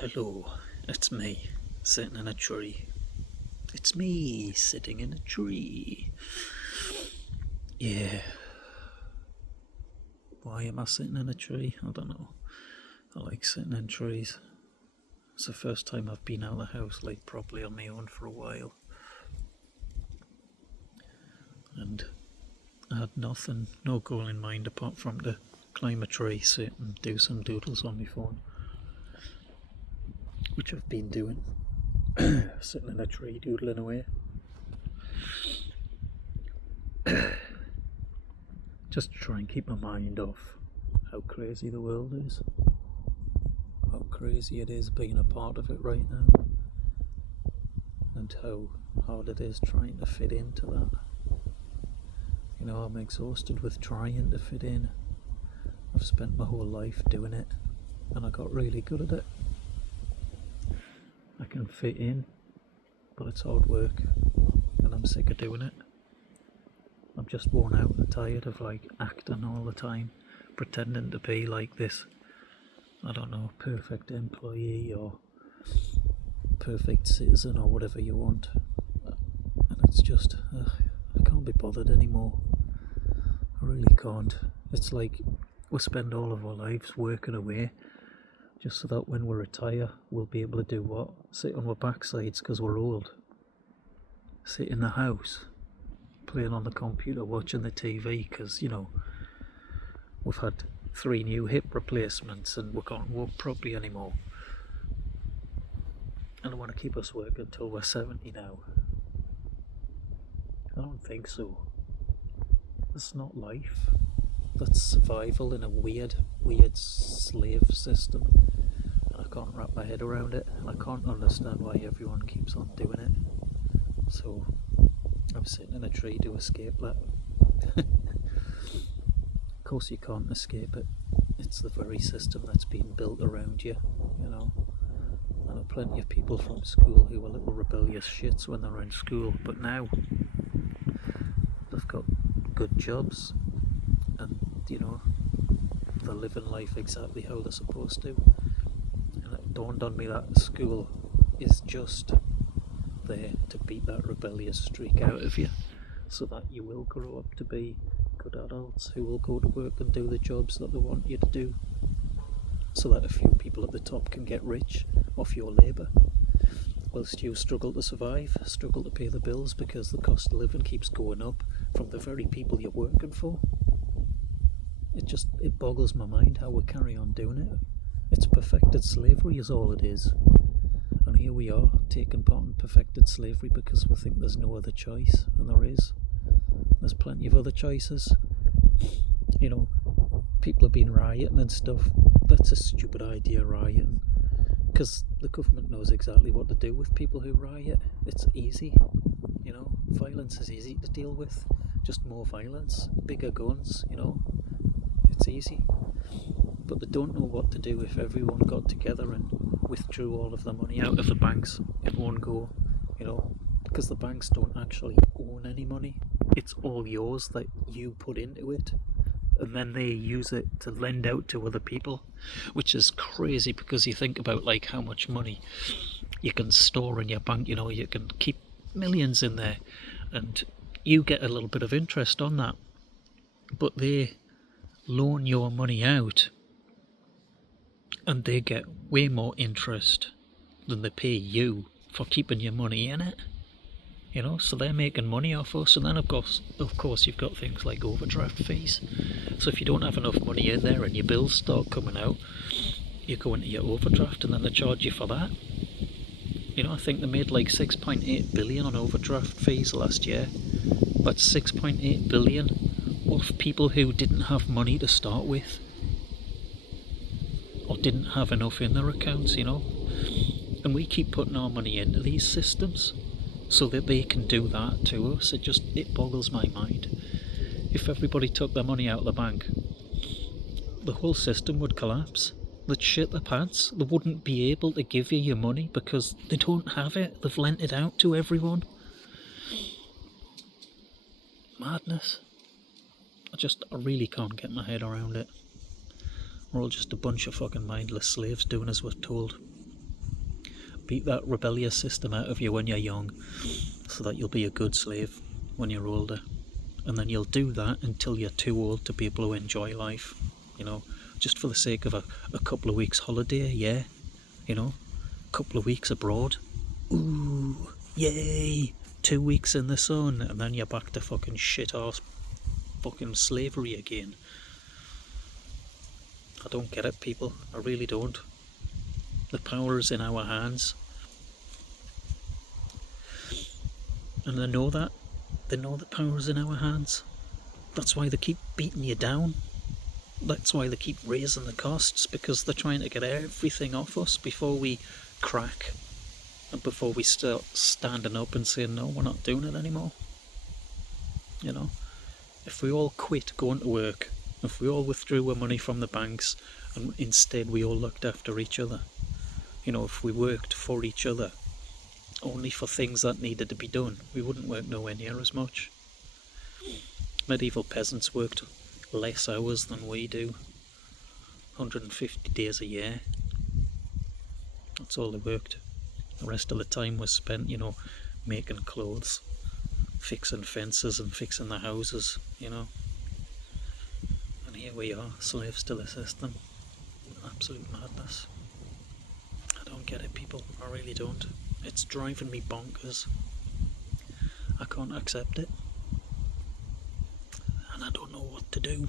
Hello, it's me, sitting in a tree. It's me, sitting in a tree. Yeah. Why am I sitting in a tree? I don't know. I like sitting in trees. It's the first time I've been out of the house, like, properly on my own for a while. And I had nothing, no goal in mind apart from to climb a tree, sit and do some doodles on my phone. Which I've been doing. Sitting in a tree, doodling away. Just to try and keep my mind off how crazy the world is. How crazy it is being a part of it right now. And how hard it is trying to fit into that. You know, I'm exhausted with trying to fit in. I've spent my whole life doing it, and I got really good at it. I can fit in, but it's hard work, and I'm sick of doing it. I'm just worn out and tired of acting all the time, pretending to be like this, I don't know, perfect employee or perfect citizen or whatever you want. And it's just, I can't be bothered anymore. I really can't. It's like we spend all of our lives working away just so that when we retire we'll be able to do what? Sit on our backsides because we're old. Sit in the house, playing on the computer, watching the TV because, you know, we've had 3 new hip replacements and we can't walk properly anymore. And I want to keep us working until we're 70 now. I don't think so. That's not life. That's survival in a weird slave system. And I can't wrap my head around it. And I can't understand why everyone keeps on doing it. So I'm sitting in a tree to escape that. Of course you can't escape it. It's the very system that's been built around you, you know. I know plenty of people from school who were little rebellious shits when they were in school, but now they've got good jobs and, you know, they're living life exactly how they're supposed to. And it dawned on me that school is just there to beat that rebellious streak out of you so that you will grow up to be good adults who will go to work and do the jobs that they want you to do, so that a few people at the top can get rich off your labour whilst you struggle to survive, struggle to pay the bills because the cost of living keeps going up from the very people you're working for. It boggles my mind how we carry on doing it. It's perfected slavery is all it is. And here we are, taking part in perfected slavery because we think there's no other choice, and there is. There's plenty of other choices. You know, people have been rioting and stuff. That's a stupid idea, rioting, because the government knows exactly what to do with people who riot. It's easy, you know, violence is easy to deal with. Just more violence, bigger guns, you know, it's easy. But they don't know what to do if everyone got together and withdrew all of the money out of the banks in one go, you know, because the banks don't actually own any money. It's all yours that you put into it, and then they use it to lend out to other people, which is crazy because you think about how much money you can store in your bank. You know, you can keep millions in there and you get a little bit of interest on that, but they loan your money out and they get way more interest than they pay you for keeping your money in it. You know, so they're making money off us. And then of course you've got things like overdraft fees. So if you don't have enough money in there and your bills start coming out, you go into your overdraft and then they charge you for that. You know, I think they made 6.8 billion on overdraft fees last year. But 6.8 billion of people who didn't have money to start with, or didn't have enough in their accounts, you know. And we keep putting our money into these systems so that they can do that to us. It boggles my mind. If everybody took their money out of the bank, the whole system would collapse. They'd shit their pants. They wouldn't be able to give you your money because they don't have it. They've lent it out to everyone. Madness. I really can't get my head around it. We're all just a bunch of fucking mindless slaves doing as we're told. beat that rebellious system out of you when you're young, so that you'll be a good slave when you're older. And then you'll do that until you're too old to be able to enjoy life, you know, just for the sake of a couple of weeks holiday, yeah, you know, a couple of weeks abroad. Ooh, yay! 2 weeks in the sun, and then you're back to fucking shit-ass fucking slavery again. I don't get it, people. I really don't. The power is in our hands. And they know that. They know the power is in our hands. That's why they keep beating you down. That's why they keep raising the costs, because they're trying to get everything off us before we crack. And before we start standing up and saying, no, we're not doing it anymore. You know, if we all quit going to work, if we all withdrew our money from the banks and instead we all looked after each other, you know, if we worked for each other, only for things that needed to be done, we wouldn't work nowhere near as much. Medieval peasants worked less hours than we do, 150 days a year. That's all they worked. The rest of the time was spent, you know, making clothes, fixing fences and fixing the houses, you know. And here we are, slaves to the system. Absolute madness. I don't get it, people. I really don't. It's driving me bonkers. I can't accept it. And I don't know what to do.